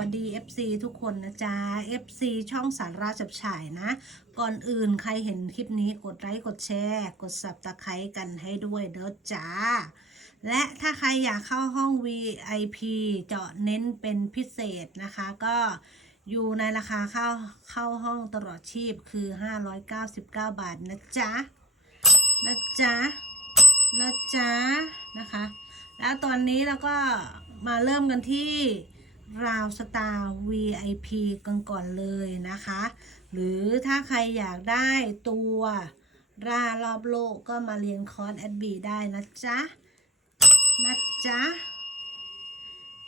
วัสดี FC ทุกคนนะจ๊ะ FC ช่องสาราจับฉายนะ ก่อนอื่นใครเห็นคลิปนี้กดไลค์กดแชร์ กดสับตะไคร้กันให้ด้วยเด้อจ้า และถ้าใครอยากเข้าห้อง VIP เจาะเน้นเป็นพิเศษนะคะ ก็อยู่ในราคาเข้าเข้าห้องตลอดชีพคือ 599 บาทนะจ๊ะ นะจ๊ะ นะจ๊ะ นะคะ แล้วตอนนี้เราก็มาเริ่มกันที่ ราวสตาร์ VIP กันก่อนเลยนะคะ หรือถ้าใครอยากได้ตัวรารอบโลกก็มาเรียนคอร์สแอดบีได้นะจ๊ะ นะจ๊ะ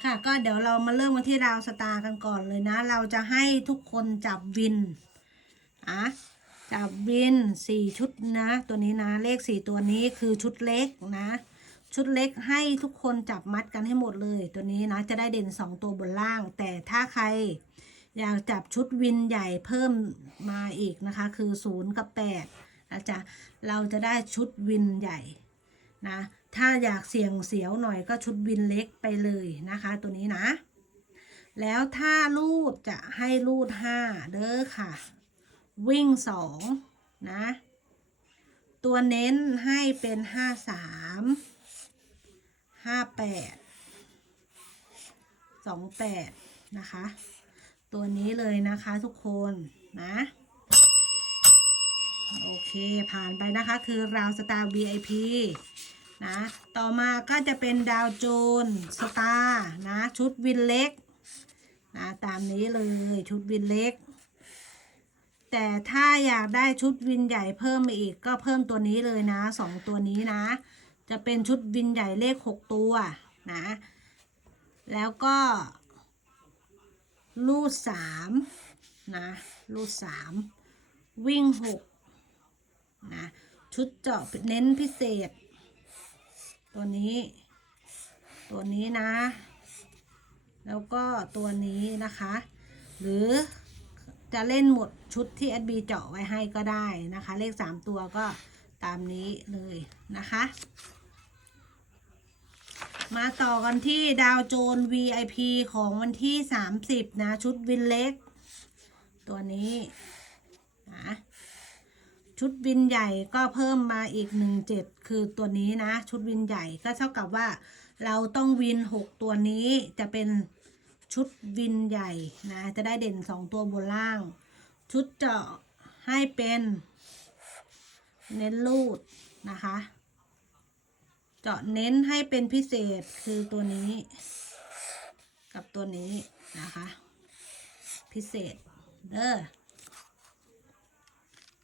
ค่ะก็เดี๋ยวเรามาเริ่มกันที่ราวสตาร์กันก่อนเลยนะ เราจะให้ทุกคนจับวินอะจับวินสี่ชุดนะ ตัวนี้นะเลขสี่ตัวนี้คือชุดเล็กนะ ชุดเล็กให้ทุกคนจับมัดกันให้หมดเลย ตัวนี้นะจะได้เด่นสองตัวบนล่าง แต่ถ้าใครอยากจับชุดวินใหญ่เพิ่มมาอีกนะคะ คือศูนย์กับแปดนะจ๊ะเราจะได้ชุดวินใหญ่นะถ้าอยากเสี่ยงเสียวหน่อยก็ชุดวินเล็กไปเลยนะคะ ตัวนี้นะ แล้วถ้ารูดจะให้รูดห้าเด้อค่ะ วิ่งสองนะ ตัวเน้นให้เป็นห้าสาม ห้าแปดสองแปดนะคะ ตัวนี้เลยนะคะทุกคนนะ โอเคผ่านไปนะคะคือราวสตาร์ VIP นะ ต่อมาก็จะเป็นดาวโจนสตาร์นะ ชุดวินเล็กนะตามนี้เลยชุดวินเล็ก แต่ถ้าอยากได้ชุดวินใหญ่เพิ่มมาอีกก็เพิ่มตัวนี้เลยนะสองตัวนี้นะ จะเป็นชุดวินใหญ่เลขหกตัวนะ แล้วก็ลูดสามนะลูดสามวิ่งหกนะชุดเจาะเน้นพิเศษ ตัวนี้ ตัวนี้นะ แล้วก็ตัวนี้นะคะ หรือจะเล่นหมดชุดที่แอดบีเจาะไว้ให้ก็ได้นะคะ เลข 3 ตัวก็ตามนี้เลยนะคะ มาต่อกันที่ดาวโจน VIP ของวันที่ 30 นะ ชุดวินเล็ก ตัวนี้นะชุดวินใหญ่ก็เพิ่มมาอีก 17 คือตัวนี้นะ ชุดวินใหญ่ก็เท่ากับว่า เราต้องวิน 6 ตัวนี้จะเป็นชุดวินใหญ่นะ จะได้เด่นสองตัวบนล่าง ชุดเจาะให้เป็น เน้นรูดนะคะ เจาะเน้นให้เป็นพิเศษคือตัวนี้ กับตัวนี้นะคะ พิเศษเด้อ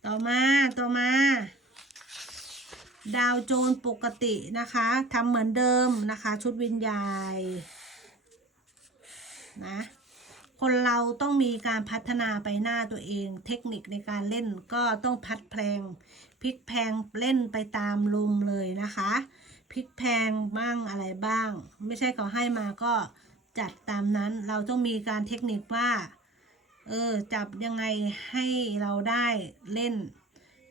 ต่อมาต่อมา ดาวโจนปกตินะคะทำเหมือนเดิมนะคะ ชุดวินใหญ่นะคนเราต้องมีการพัฒนาไปหน้าตัวเอง เทคนิคในการเล่นก็ต้องพัดแพลงพลิกแพลงเล่นไปตามลมเลยนะคะ พลิกแพงบ้างอะไรบ้าง ไม่ใช่เขาให้มาก็จัดตามนั้นเราต้องมีการเทคนิคว่า เออ จับยังไงให้เราได้เล่น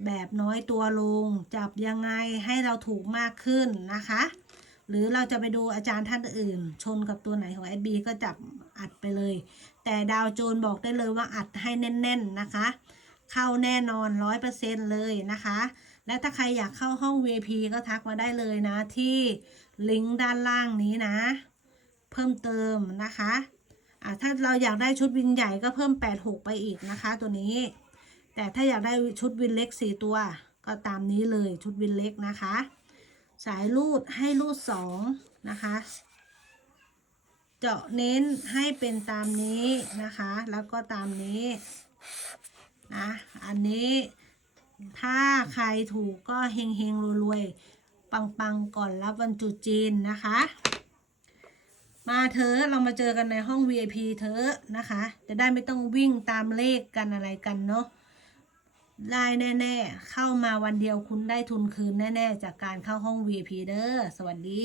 แบบน้อยตัวลง จับยังไงให้เราถูกมากขึ้นนะคะ หรือเราจะไปดูอาจารย์ท่านอื่น ชนกับตัวไหนของ SB ก็จับอัดไปเลย แต่ดาวโจนบอกได้เลยว่าอัดให้แน่น ๆ นะคะ เข้าแน่นอนร้อยเปอร์เซ็นเลยนะคะ และถ้าใครอยากเข้าห้อง VIP ก็ทักมาได้เลยนะที่ลิงก์ด้านล่างนี้นะ เพิ่มเติมนะคะอะถ้าเราอยากได้ชุดวินใหญ่ก็เพิ่ม 86 ไปอีกนะคะ ตัวนี้ แต่ถ้าอยากได้ชุดวินเล็ก 4 ตัว ก็ตามนี้เลยชุดวินเล็กนะคะ สายรูดให้รูดสองนะคะเจาะเน้นให้เป็นตามนี้นะคะ แล้วก็ตามนี้ นะ อันนี้ถ้าใครถูกก็เฮงเฮงรวยๆ ปังๆ ก่อนรับวันจุจีนนะคะ มาเถอะเรามาเจอกันในห้อง VIP เถอะนะคะ จะได้ไม่ต้องวิ่งตามเลขกันอะไรกันเนาะได้แน่ๆ เข้ามาวันเดียวคุณได้ทุนคืนแน่ ๆ จากการเข้าห้อง VIP เด้อ สวัสดี